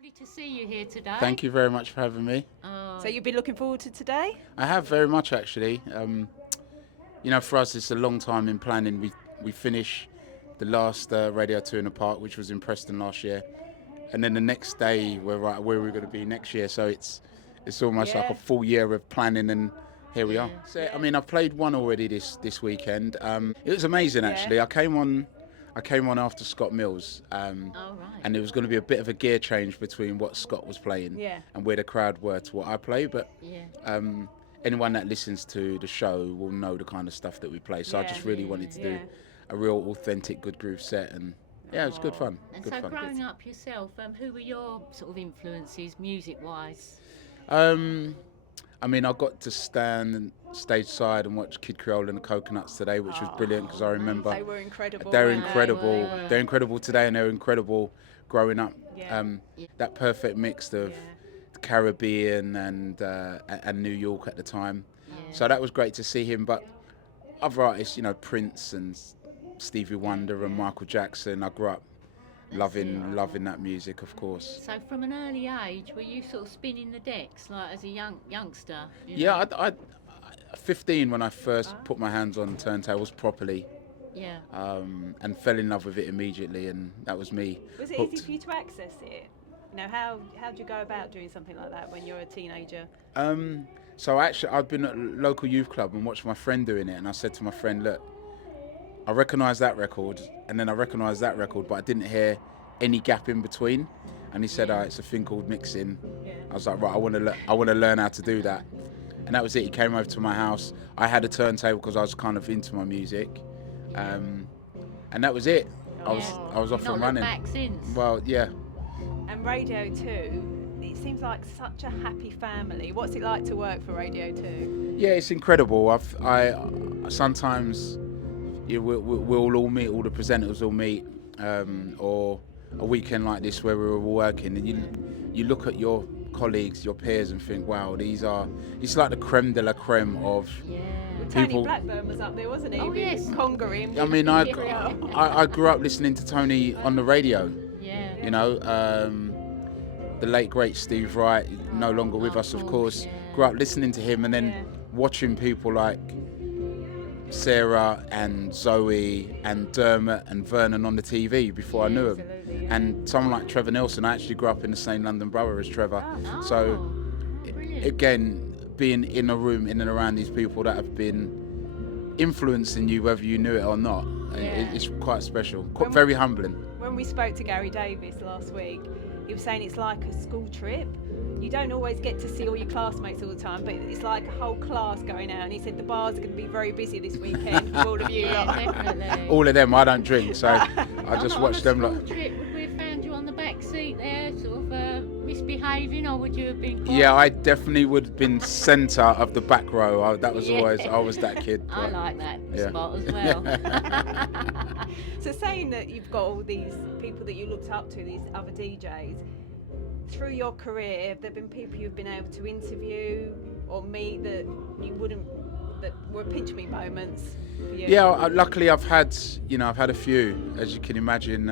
Lovely to see you here today. Thank you very much for having me. So you've been looking forward to today? I have very much actually. For us, it's a long time in planning. We finish the last Radio 2 in the Park, which was in Preston last year, and then the next day we're right where we're going to be next year. So it's almost like a Yeah. full year of planning, and here we are. Yeah. So Yeah. I mean, I've played one already this weekend. It was amazing Yeah. actually. I came on after Scott Mills, All right. and it was going to be a bit of a gear change between what Scott was playing Yeah. and where the crowd were to what I play. But Yeah. anyone that listens to the show will know the kind of stuff that we play. So I Yeah. just really wanted to do Yeah. a real authentic good groove set, and yeah, it was good fun. And Good so, fun. growing up yourself, who were your sort of influences, music-wise? Um, I mean, I got to stand stage side and watch Kid Creole and the Coconuts today, which was brilliant because I remember They were incredible. they're weren't they? incredible. They were. They're incredible today, and they're incredible growing up. Yeah. That perfect mix of Yeah. the Caribbean and New York at the time. Yeah. So that was great to see him. But other artists, Prince and Stevie Wonder and Michael Jackson, I grew up loving that music, of course. So, from an early age, were you sort of spinning the decks, like as a youngster? Yeah, I 15 when I first put my hands on turntables properly, Yeah. and fell in love with it immediately, and that was me. Was it hooked. easy for you to access it? How do you go about doing something like that when you're a teenager? So actually, I'd been at a local youth club and watched my friend doing it, and I said to my friend, "Look, I recognise that record, and then I recognised that record, but I didn't hear any gap in between." And he said, Yeah. "It's a thing called mixing." Yeah. I was like, "Right, I want to learn how to do that," and that was it. He came over to my house. I had a turntable because I was kind of into my music, and that was it. I was off Not and looked running. back since. Well, yeah. And Radio 2, it seems like such a happy family. What's it like to work for Radio 2? Yeah, it's incredible. I sometimes we'll all meet, all the presenters will meet, or a weekend like this where we're all working, and you look at your colleagues, your peers, and think, wow, it's like the creme de la creme of. Yeah. Tony People- Blackburn was up there, wasn't he? Oh, yes. Conquering. I mean, I grew up listening to Tony on the radio. Yeah. The late great Steve Wright, no longer with us, of course. yeah. Grew up listening to him, and then Yeah. watching people like Sarah and Zoe and Dermot and Vernon on the TV before I knew him. Absolutely, yeah. And someone like Trevor Nelson, I actually grew up in the same London borough as Trevor. Oh, So brilliant. again, being in a room in and around these people that have been influencing you, whether you knew it or not, Yeah. it's quite special, very humbling. When we spoke to Gary Davis last week, he was saying it's like a school trip. You don't always get to see all your classmates all the time, but it's like a whole class going out. And he said the bars are going to be very busy this weekend for all of you Yeah, lot. definitely. All of them, I don't drink, so I just on watch a them school like. trip, would we have found you on the back seat there, sort of misbehaving, or would you have been? Quite... Yeah, I definitely would have been centre of the back row. I Yeah. was that kid. I but- like that Yeah. spot as well. So saying that you've got all these people that you looked up to, these other DJs, through your career, have there been people you've been able to interview or meet that were pinch me moments for you? Yeah, luckily I've had a few, as you can imagine.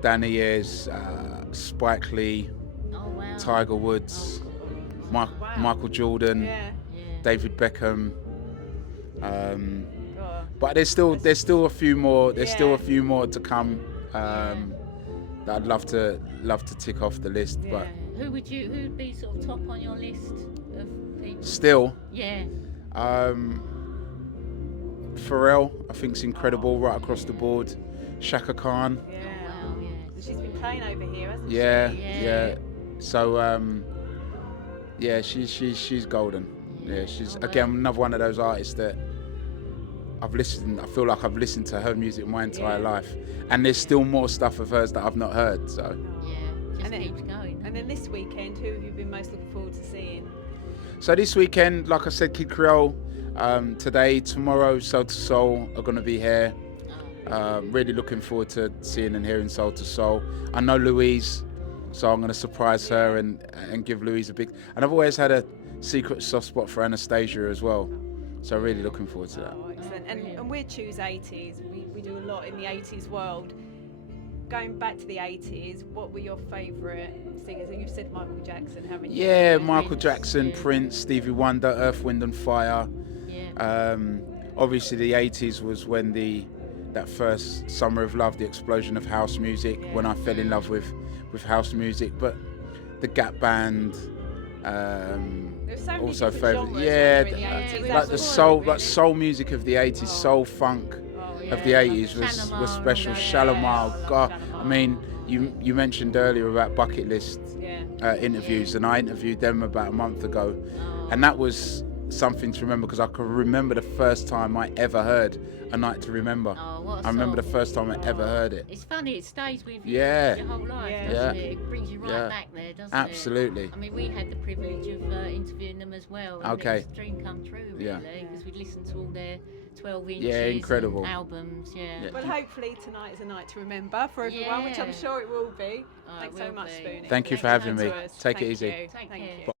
Danny Ayres, Spike Lee, Oh wow. Tiger Woods, Wow. Michael Jordan, Yeah. Yeah. David Beckham. God. But there's still a few more. There's still Yeah. a few more to come. That I'd love to tick off the list. Yeah. But Who'd be sort of top on your list of people? still, Yeah. Pharrell, I think is incredible right across the board. Shaka Khan. Yeah. Wow. Yeah. She's been playing over here, hasn't Yeah, she? yeah. So yeah, she's golden. Yeah, she's again another one of those artists that I've listened. I feel like I've listened to her music my entire Yeah. life, and there's still more stuff of hers that I've not heard. So Yeah. Just And then- keeps going. And then this weekend, who have you been most looking forward to seeing? this weekend, like I said, Kid Creole. Today, tomorrow, Soul to Soul are going to be here. Really looking forward to seeing and hearing Soul to Soul. I know Louise, so I'm going to surprise her and give Louise a big. And I've always had a secret soft spot for Anastasia as well, so really looking forward to that. Oh, excellent. brilliant. And we choose 80s. We do a lot in the 80s world. going back to the 80s, what were your favourite singers? And you've said Michael Jackson, haven't you? Yeah, Michael Prince, Jackson, yeah. Prince, Stevie Wonder, Earth, Wind and Fire. Yeah. Obviously the 80s was when that first summer of love, the explosion of house music, when I fell in love with house music. But the Gap Band, There's so many also different favourite. genres Yeah, when you were in the 80s. like like That's the what- soul, really. soul music of the 80s, soul funk of the yeah, 80s like was Shalimar special. and that. Shalimar, Yeah, I love God, Shalimar. I mean, you mentioned earlier about bucket list Yeah. interviews, and I interviewed them about a month ago, Oh. and that was something to remember because I can remember the first time I ever heard A Night to Remember. Oh, what a I remember the song. first time I ever heard it. It's funny, it stays with you Yeah. your whole life, Yeah. doesn't Yeah. it? It brings you right Yeah. back there, doesn't Absolutely. it? I mean, we had the privilege of interviewing them as well. And Okay. it was a dream come true, really, Yeah. because we'd listened to all their 12 inches Yeah, incredible. and albums, yeah. Yeah. Well, hopefully tonight is a night to remember for everyone, which I'm Yeah. sure it will be. Oh, it Thanks so will much, be. Spoony. Thank you for Thanks having for me. coming to us. Take it Thank easy. you. Take Thank care. you.